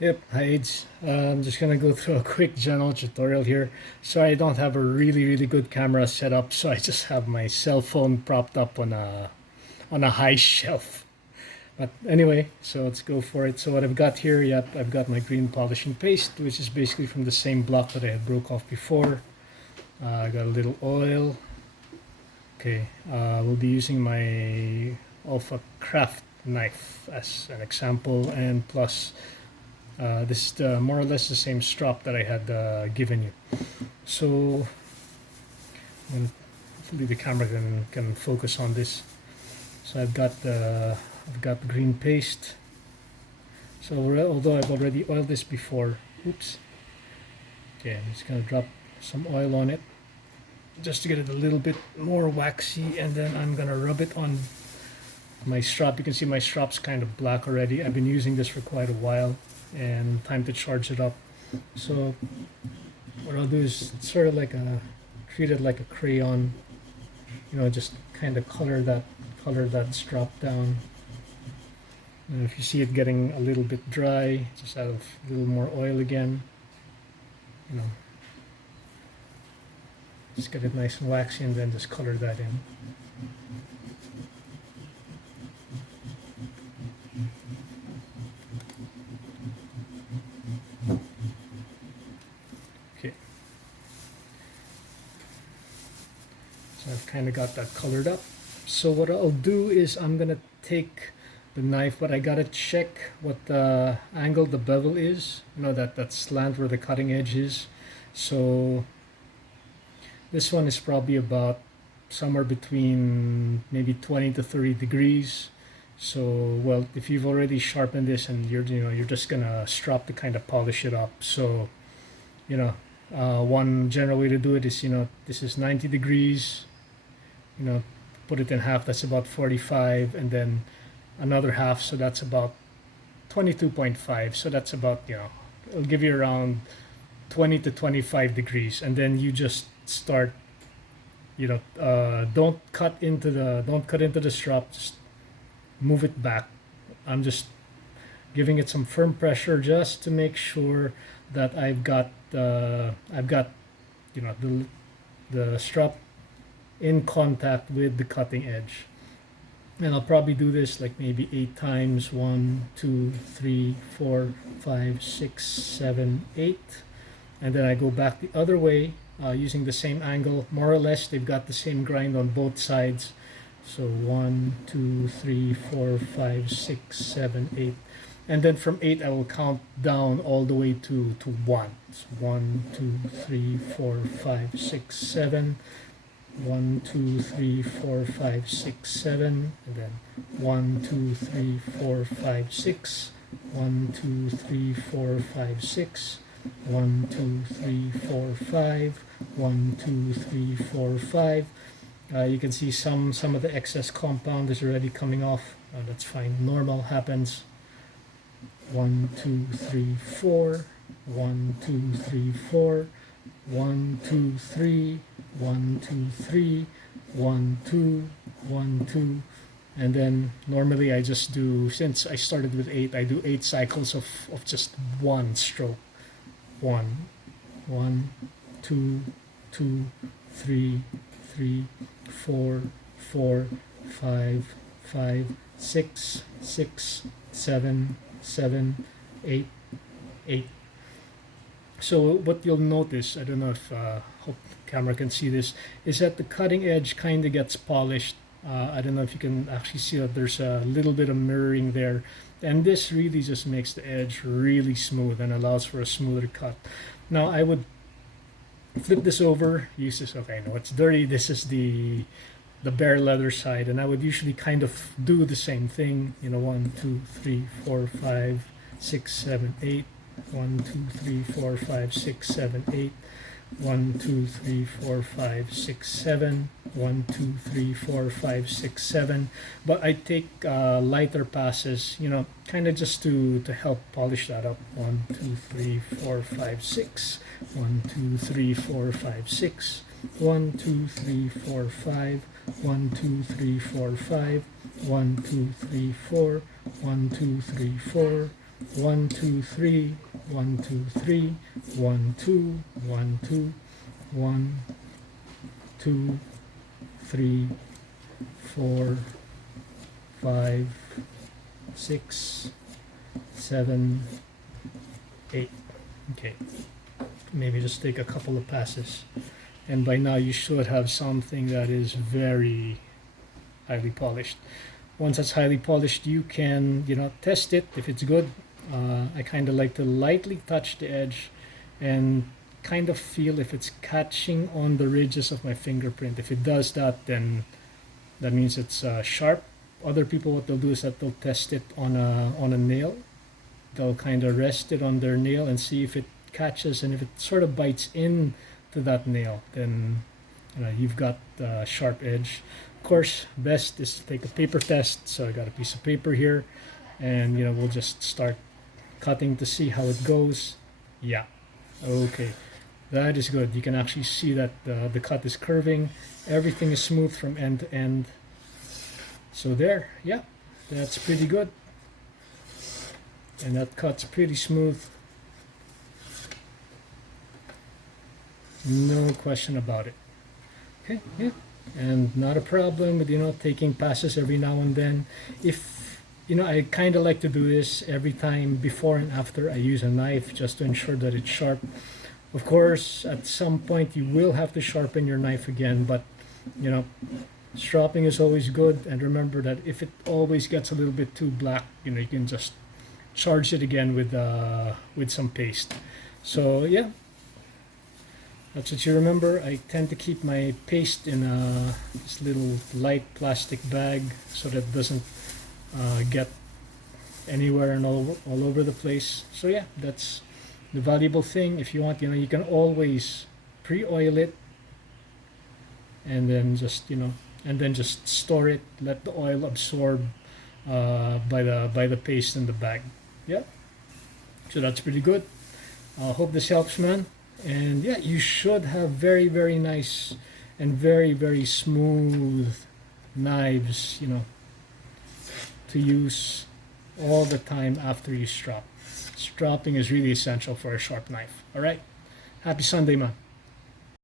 Yep, hi Aids. I'm just gonna go through a quick general tutorial here. Sorry, I don't have a really good camera set up, so I just have my cell phone propped up on a high shelf. But anyway, so let's go for it. So what I've got here, yep, I've got my green polishing paste, which is basically from the same block that I had broke off before. I got a little oil. Okay, we'll be using my Alpha Craft knife as an example, and plus this is more or less the same strop that I had given you. So hopefully the camera can focus on this. So I've got the green paste. So although I've already oiled this before, oops. Okay, I'm just gonna drop some oil on it just to get it a little bit more waxy, and then I'm gonna rub it on my strop. You can see my strop's kind of black already. I've been using this for quite a while, and time to charge it up. So what I'll do is sort of like treat it like a crayon, just kind of color that strop down. And if you see it getting a little bit dry, just add a little more oil again. Just get it nice and waxy, and then just color that in. Okay. So I've kind of got that colored up. So what I'll do is I'm gonna take the knife, but I gotta check what the angle the bevel is. That slant where the cutting edge is. So this one is probably about somewhere between maybe 20 to 30 degrees. So, well, if you've already sharpened this and you're just gonna strop to kind of polish it up. So, one general way to do it is, this is 90 degrees, put it in half, that's about 45, and then another half, so that's about 22.5. So that's about, it'll give you around 20 to 25 degrees, and then you just start, don't cut into the strop, just move it back. I'm just giving it some firm pressure just to make sure that I've got the strap in contact with the cutting edge. And I'll probably do this like maybe 8 times. 1, 2, 3, 4, 5, 6, 7, 8. And then I go back the other way using the same angle. More or less, they've got the same grind on both sides. So 1, 2, 3, 4, 5, 6, 7, 8. And then from 8, I will count down all the way to 1. So 1, 2, 3, 4, 5, 6, 7. 1, 2, 3, 4, 5, 6, 7, and then 1, 2, 3, 4, 5, 6, 1, 2, 3, 4, 5, 6, 1, 2, 3, 4, 5, 1, 2, 3, 4, 5. You can see some of the excess compound is already coming off. That's fine. Normal happens. 1, 2, 3, 4. 1, 2, 3, 4. 1, 2, 3. 1, 2, 3. 1, 2. 1, 2. And then normally I just do, since I started with 8, I do 8 cycles of just one stroke. 1, 1, 2, 2, 3, 3, 4, 4, 5, 5, 6, 6, 7, 7, 8, 8. So what you'll notice, I don't know if hope the camera can see this, is that the cutting edge kind of gets polished. I don't know if you can actually see that there's a little bit of mirroring there, and this really just makes the edge really smooth and allows for a smoother cut. Now I would flip this over, use this. Okay, no, it's dirty. This is the bare leather side, and I would usually kind of do the same thing. 1, 2, 3, 4, 5, 6, 7, 8. 1, 2, 3, 4, 5, 6, 7, 8. 1, 2, 3, 4, 5, 6, 7. 1, 2, 3, 4, 5, 6, 7. But I take lighter passes, kind of just to help polish that up. 1, 2, 3, 4, 5, 6. 1, 2, 3, 4, 5, 6. 1, 2, 3, 4, 5. 1, 2, 3, 4, 5. 1, 2, 3, 4. 1, 2, 3, 4. 1 2 3 1 2 3 1 2 1 2 1 2 3 4 5 6 7 8. Okay, maybe just take a couple of passes, and by now you should have something that is very highly polished. Once that's highly polished, you can, test it if it's good. I kind of like to lightly touch the edge and kind of feel if it's catching on the ridges of my fingerprint. If it does that, then that means it's sharp. Other people, what they'll do is that they'll test it on a nail. They'll kind of rest it on their nail and see if it catches, and if it sort of bites in to that nail, then you've got the sharp edge. Of course, best is to take a paper test. So I got a piece of paper here, and we'll just start cutting to see how it goes. Yeah, okay, that is good. You can actually see that the cut is curving. Everything is smooth from end to end. So there, yeah, that's pretty good. And that cut's pretty smooth. No question about it. Okay, yeah. And not a problem with, taking passes every now and then. If, I kind of like to do this every time before and after I use a knife, just to ensure that it's sharp. Of course, at some point you will have to sharpen your knife again, but, stropping is always good. And remember that if it always gets a little bit too black, you can just charge it again with some paste. So yeah, that's what you remember. I tend to keep my paste in this little light plastic bag so that it doesn't get anywhere and all over the place. So yeah, that's the valuable thing. If you want, you can always pre-oil it, and then just store it. Let the oil absorb by the paste in the bag. Yeah, so that's pretty good. I hope this helps, man. And yeah, you should have very, very nice and very, very smooth knives, to use all the time after you strop. Stropping is really essential for a sharp knife. All right. Happy Sunday, man.